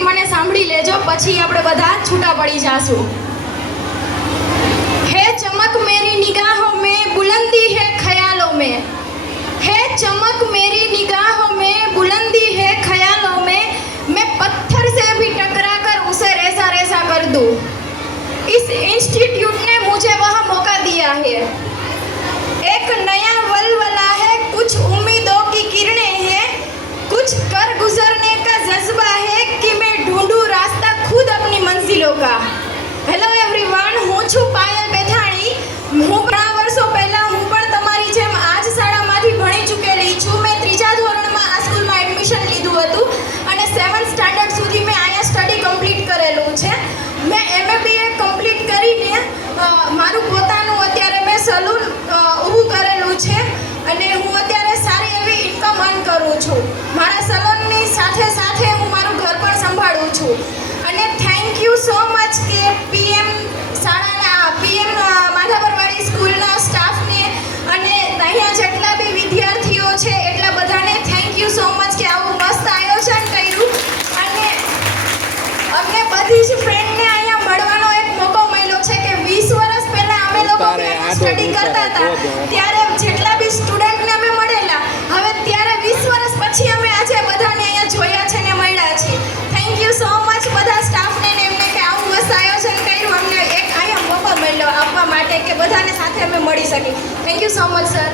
ગીત મને સાંભળી લેજો, પછી આપણે બધા છૂટા પડી જાશું। है चमक मेरी निगाहों में, बुलंदी है ख्यालों में, है चमक मेरी निगाहों में, बुलंदी है ख्यालों में, मैं पत्थर से भी टकरा कर उसे रेसा रेसा कर दूं। इस इंस्टीट्यूट ने मुझे वह मौका दिया है, एक नया वलवला है, कुछ उम्मीदों की किरणें हैं, कुछ कर गुजरने का जज्बा है कि मैं ढूंढूं रास्ता खुद अपनी मंजिलों का। હેલો એવરીવન, હું છું પાયલ બેઠાણી। હું ઘણા વર્ષો પહેલા હું પણ તમારી જેમ આ જ શાળામાંથી ભણી ચૂકેલી છું। મેં 3જા ધોરણમાં આ સ્કૂલમાં એડમિશન લીધું હતું અને 7th સ્ટાન્ડર્ડ સુધી મેં અહીંયા સ્ટડી કમ્પ્લીટ કરેલું છે। મેં MA કમ્પ્લીટ કરીને મારું પોતાનું અત્યારે મેં સલૂન ઊભું કરેલું છે અને હું અત્યારે સારી એવી ઇન્કમ અર્ન કરું છું। મારા સલૂનની સાથે સાથે હું મારું ઘર પણ સંભાળું છું અને થેન્ક યુ સો મચ કે PM શાળાના PM માધાપરવાડી સ્કૂલના સ્ટાફને અને અહીંયા જેટલા બી વિદ્યાર્થીઓ છે એટલા બધાને થેન્ક યુ સો મચ કે આવું મસ્ત આયોજન કર્યું અને અમને બધી જ ફ્રેન્ડને અહીંયા મળવાનો એક મોકો મળ્યો છે કે 20 વર્ષ પહેલા અમે લોકો સ્ટડી કરતા હતા ત્યારે જેટલા બી સ્ટુડન્ટને અમે મળેલા, હવે ત્યારે 20 વર્ષ પછી અમે આજે બધાને અહીંયા જોયા છે ને મળ્યા છીએ। થેન્ક યુ સો મચ બધા સ્ટાફને ને એમને કે આવું મસ્ત આયોજન કર્યું, અમને એક અહીંયા મોકો મળ્યો આપવા માટે કે બધાને સાથે અમે મળી શકીએ। Thank you so much sir.